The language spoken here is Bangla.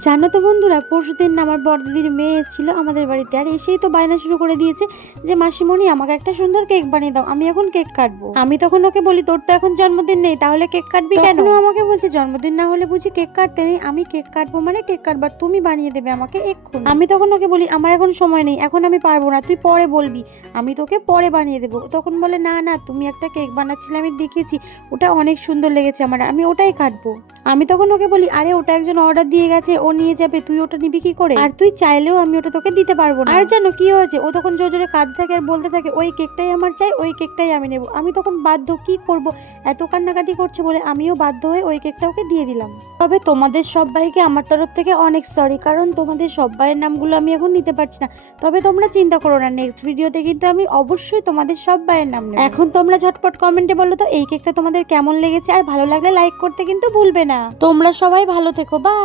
জানো তো বন্ধুরা, পরশুদিন না আমার বড়দিদির মেয়ে এসেছিল আমাদের বাড়িতে, আর এসেই তো বায়না শুরু করে দিয়েছে যে মাসিমণি আমাকে একটা সুন্দর কেক বানিয়ে দাও, আমি এখন কেক কাটবো। আমি তখন ওকে বলি তোর তো এখন জন্মদিন নেই, তাহলে কেক কাটবি কেন? ও আমাকে বলছে জন্মদিন না হলে বুঝি কেক কাটতে নেই, আমি কেক কাটবো মানে কেক কাটবার, তুমি বানিয়ে দেবে আমাকে এক্ষুনি। আমি তখন ওকে বলি আমার এখন সময় নেই, এখন আমি পারবো না, তুই পরে বলবি, আমি তোকে পরে বানিয়ে দেবো। তখন বলে না না, তুমি একটা কেক বানাচ্ছিলে আমি দেখেছি, ওটা অনেক সুন্দর লেগেছে আমার, আমি ওটাই কাটবো। আমি তখন ওকে বলি আরে ওটা একজন অর্ডার দিয়ে গেছে, ও নিয়ে যাবে, তুই ওটা নিবি কি করে, আর তুই চাইলেও আমি ওটা তোকে দিতে পারবো না। আর জানো কি হয়েছে, ও তখন জোরে জোরে কাঁদতে থাকে আর বলতে থাকে ওই কেকটাই আমার চাই, ওই কেকটাই আমি নেবো। আমি তখন বাধ্য, কি করব, এত কান্নাকাটি করছে বলে আমিও বাধ্য হয়ে ওই কেকটা ওকে দিয়ে দিলাম। তবে তোমাদের সবাইকে আমার তরফ থেকে অনেক সরি, কারণ তোমাদের সবাইয়ের নামগুলো আমি এখন নিতে পারছি না। তবে তোমরা চিন্তা করো না, নেক্সট ভিডিওতে কিন্তু আমি অবশ্যই তোমাদের সবাইয়ের নাম নেব। এখন তোমরা ঝটপট কমেন্টে বলো তো এই কেকটা তোমাদের কেমন লেগেছে, আর ভালো লাগলে লাইক করতে কিন্তু ভুলবে না। তোমরা সবাই ভালো থেকো, বাই।